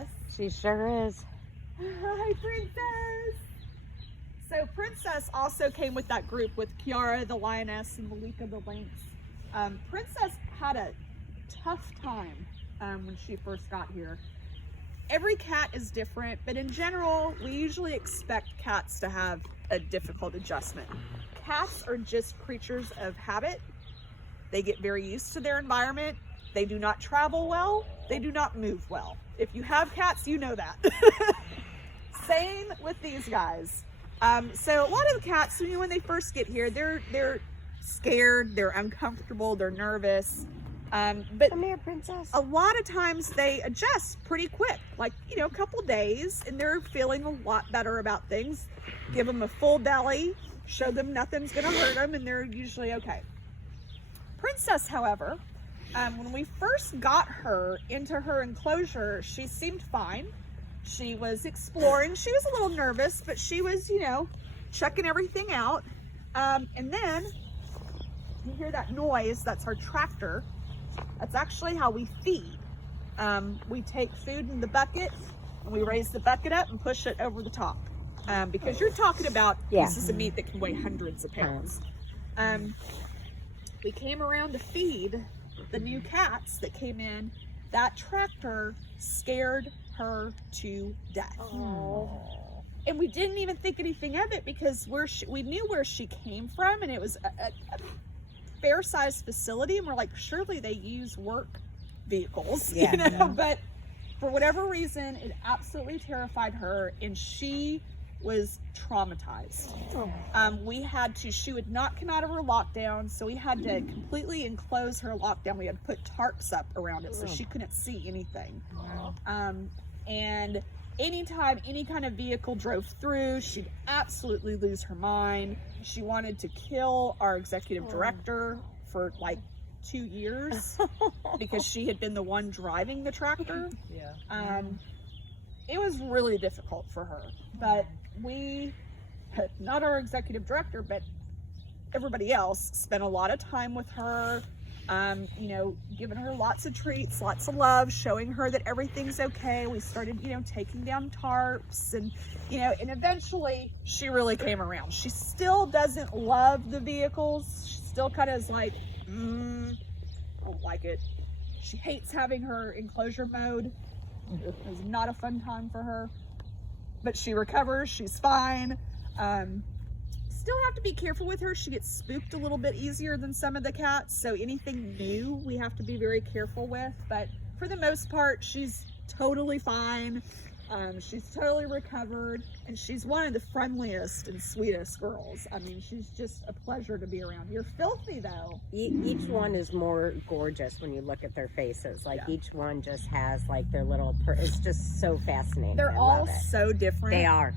Princess. She sure is. Hi, Princess. So Princess also came with that group with Kiara the lioness and Malika the lynx. Princess had a tough time when she first got here. Every cat is different, but in general, we usually expect cats to have a difficult adjustment. Cats are just creatures of habit. They get very used to their environment. They do not travel well. They do not move well. If you have cats, you know that. Same with these guys. So a lot of the cats, when they first get here, they're scared, they're uncomfortable, they're nervous. But Come here, Princess. a lot of times they adjust pretty quick, like, a couple days, and they're feeling a lot better about things. Give them a full belly, show them nothing's gonna hurt them, and they're usually okay. Princess, however, when we first got her into her enclosure, she seemed fine. She was exploring. She was a little nervous, but she was, checking everything out. And then you hear that noise. That's our tractor. That's actually how we feed. We take food in the bucket and we raise the bucket up and push it over the top. Because you're talking about pieces of meat that can weigh hundreds of pounds. We came around to feed the new cats that came in. That tractor scared her to death. Oh. And we didn't even think anything of it because we knew where she came from, and it was a fair-sized facility, and we're like, surely they use work vehicles, but for whatever reason, it absolutely terrified her, and she was traumatized. She would not come out of her lockdown, so we had to completely enclose her lockdown. We had to put tarps up around it so she couldn't see anything. And anytime any kind of vehicle drove through, she'd absolutely lose her mind. She wanted to kill our executive director for like 2 years because she had been the one driving the tractor. It was really difficult for her, but we, not our executive director, but everybody else, spent a lot of time with her, giving her lots of treats, lots of love, showing her that everything's okay. We started, taking down tarps and eventually she really came around. She still doesn't love the vehicles. She still kind of is like, I don't like it. She hates having her enclosure mode. It was not a fun time for her, but she recovers. She's fine. Still have to be careful with her. She gets spooked a little bit easier than some of the cats, so anything new we have to be very careful with, but for the most part she's totally fine. She's totally recovered, and she's one of the friendliest and sweetest girls. I mean, she's just a pleasure to be around. You're filthy though. Each one is more gorgeous when you look at their faces. Like each one just has like their little it's just so fascinating. They're all so different. They are.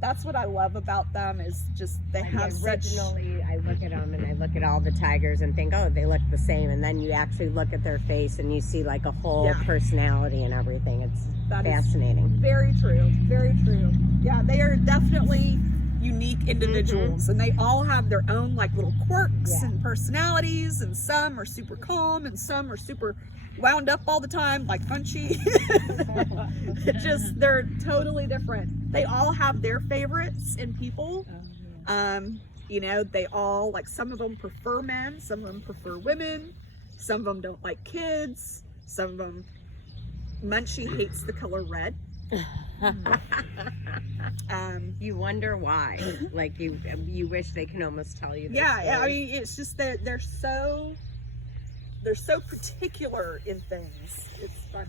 That's what I love about them, is just they have originally I look at them and I look at all the tigers and think, oh, they look the same, and then you actually look at their face and you see like a whole personality and everything. It's fascinating. Very true. Very true. Yeah, they are definitely unique individuals, and they all have their own like little quirks and personalities, and some are super calm and some are super wound up all the time like Funchy. They're totally different. They all have their favorites in people. They all, like, some of them prefer men, some of them prefer women, some of them don't like kids, some of them, Munchie hates the color red. You wonder why. Like you wish they can almost tell you. I mean, it's just that they're so particular in things. It's funny.